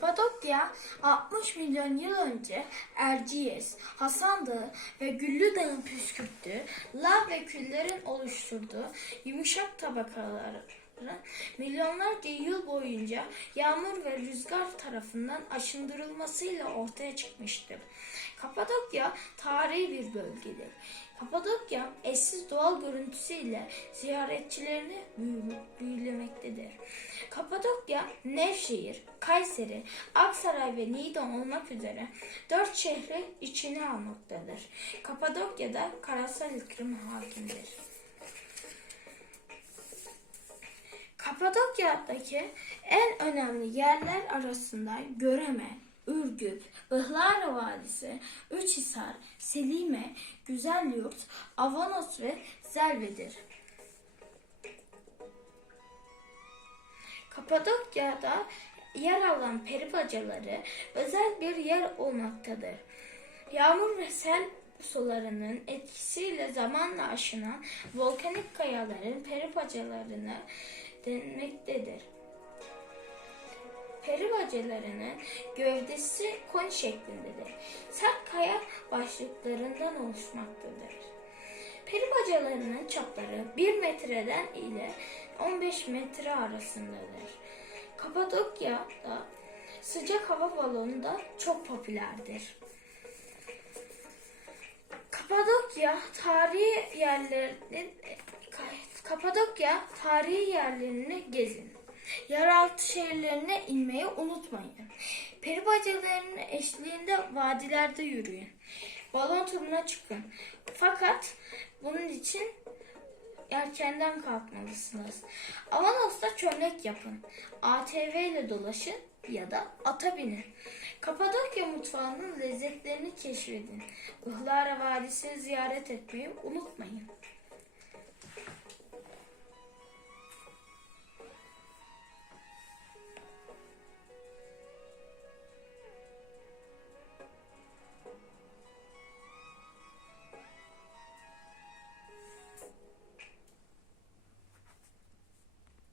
Kapadokya 60 milyon yıl önce Erciyes, Hasan Dağı ve Güllü Dağ'ın püskürttüğü lav ve küllerin oluşturduğu yumuşak tabakaları milyonlarca yıl boyunca yağmur ve rüzgar tarafından aşındırılmasıyla ortaya çıkmıştır. Kapadokya tarihi bir bölgedir. Kapadokya eşsiz doğal görüntüsüyle ziyaretçilerini büyü- büyülemektedir. Kapadokya, Nevşehir, Kayseri, Aksaray ve Niğde olmak üzere dört şehri içine almaktadır. Kapadokya'da karasal iklim hakimdir. Kapadokya'daki en önemli yerler arasında Göreme, Ürgüp, Ihlara Vadisi, Üçhisar, Selime, Güzelyurt, Avanos ve Zelve'dir. Kapadokya'da yer alan peri bacaları özel bir yer olmaktadır. Yağmur ve sel sularının etkisiyle zamanla aşınan volkanik kayaların peri denmektedir. Peri bacalarının gövdesi koni şeklindedir. Sert kaya başlıklarından oluşmaktadır. Peri bacalarının çapları 1 metreden ile 15 metre arasındadır. Kapadokya'da sıcak hava balonu da çok popülerdir. Kapadokya tarihi yerlerini Kapadokya tarihi yerlerini gezin. Yeraltı şehirlerine inmeyi unutmayın. Peri bacalarının eşliğinde vadilerde yürüyün. Balon turuna çıkın. Fakat bunun için erkenden kalkmalısınız. Avanos'ta çömlek yapın. ATV ile dolaşın ya da ata binin. Kapadokya mutfağının lezzetlerini keşfedin. Ihlara Vadisi'ni ziyaret etmeyi unutmayın.